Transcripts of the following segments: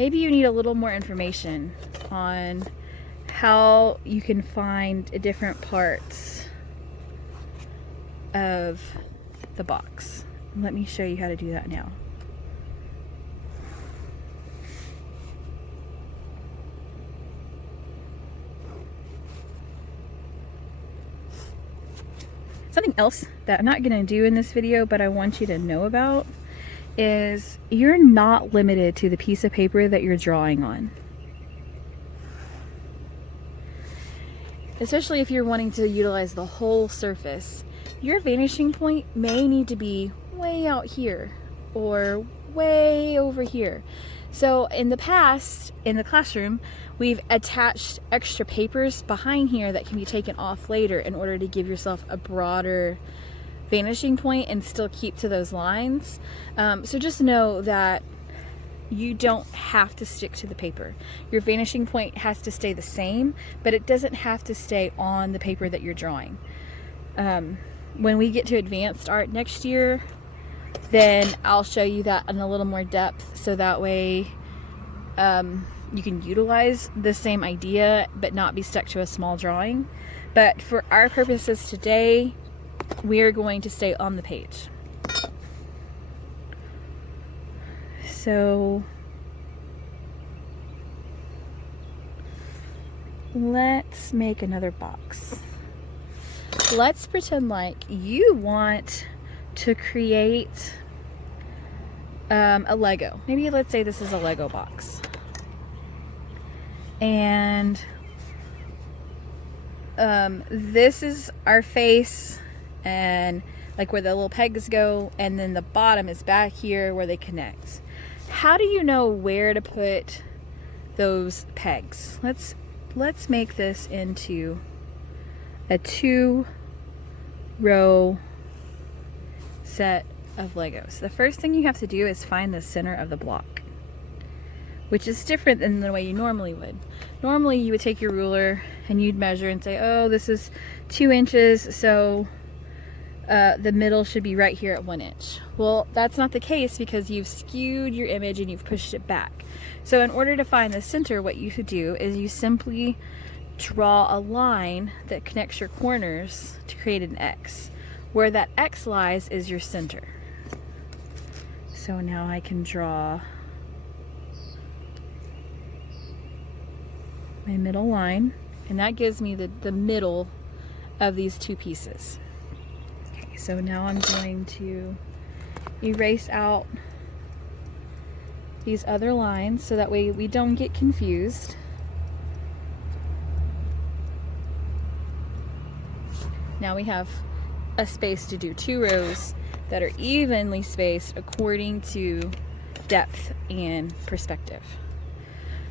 maybe you need a little more information on how you can find different parts of the box. Let me show you how to do that now. Something else that I'm not going to do in this video, but I want you to know about, is you're not limited to the piece of paper that you're drawing on. Especially if you're wanting to utilize the whole surface. Your vanishing point may need to be way out here or way over here. So in the past, in the classroom, we've attached extra papers behind here that can be taken off later in order to give yourself a broader vanishing point and still keep to those lines. So just know that you don't have to stick to the paper. Your vanishing point has to stay the same, but it doesn't have to stay on the paper that you're drawing. When we get to advanced art next year, then I'll show you that in a little more depth, so that way you can utilize the same idea but not be stuck to a small drawing. But for our purposes today, we are going to stay on the page. So let's make another box. Let's pretend like you want to create a Lego. Maybe let's say this is a Lego box. And this is our face and like where the little pegs go, and then the bottom is back here where they connect. How do you know where to put those pegs? Let's make this into a 2-row set of Legos. The first thing you have to do is find the center of the block, which is different than the way you normally would. Normally you would take your ruler and you'd measure and say, oh, this is 2 inches, so the middle should be right here at 1 inch. Well, that's not the case because you've skewed your image and you've pushed it back. So in order to find the center, what you could do is you simply draw a line that connects your corners to create an X. Where that X lies is your center. So now I can draw my middle line, and that gives me the middle of these 2 pieces. Okay, so now I'm going to erase out these other lines so that way we don't get confused. Now we have a space to do 2 rows that are evenly spaced according to depth and perspective.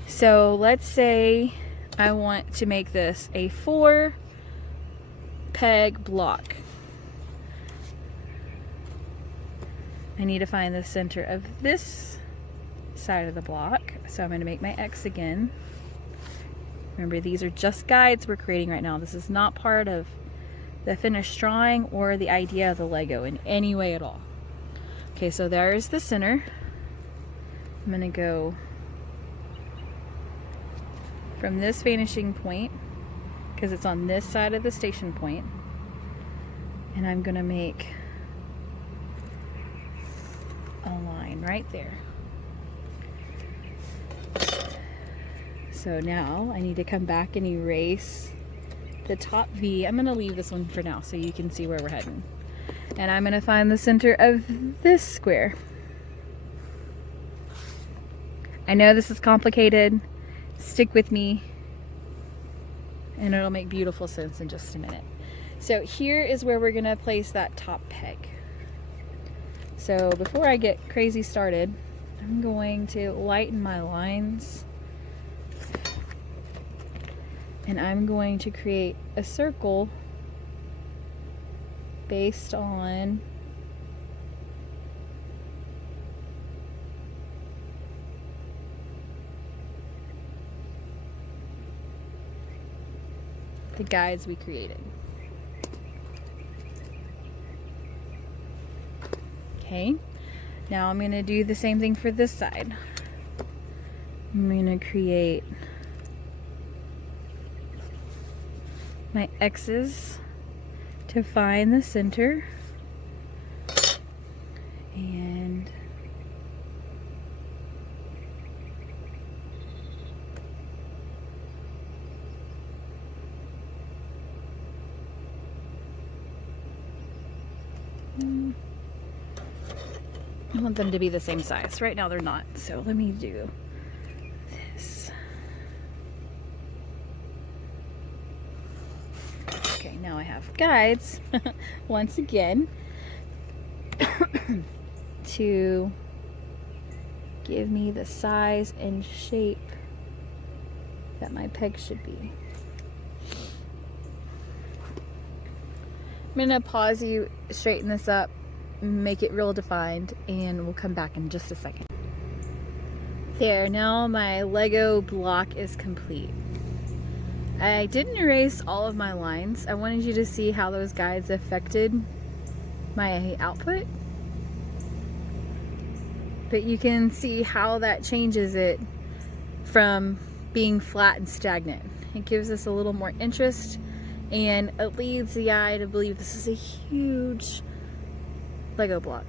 So let's say I want to make this a 4-peg block. I need to find the center of this side of the block, so I'm going to make my X again. Remember, these are just guides we're creating right now. This is not part of the finished drawing or the idea of the Lego in any way at all. Okay, so there's the center. I'm going to go from this vanishing point, because it's on this side of the station point, and I'm going to make a line right there. So now I need to come back and erase the top V. I'm going to leave this one for now so you can see where we're heading. And I'm going to find the center of this square. I know this is complicated. Stick with me and it'll make beautiful sense in just a minute. So here is where we're going to place that top peg. So before I get crazy started, I'm going to lighten my lines. And I'm going to create a circle based on the guides we created. Okay, now I'm going to do the same thing for this side. I'm going to create my X's to find the center. And I want them to be the same size. Right now they're not, so let me do this. Okay, now I have guides, once again, to give me the size and shape that my peg should be. I'm gonna pause you, straighten this up, make it real defined, and we'll come back in just a second. There, now my Lego block is complete. I didn't erase all of my lines. I wanted you to see how those guides affected my output. But you can see how that changes it from being flat and stagnant. It gives us a little more interest, and it leads the eye to believe this is a huge Lego block.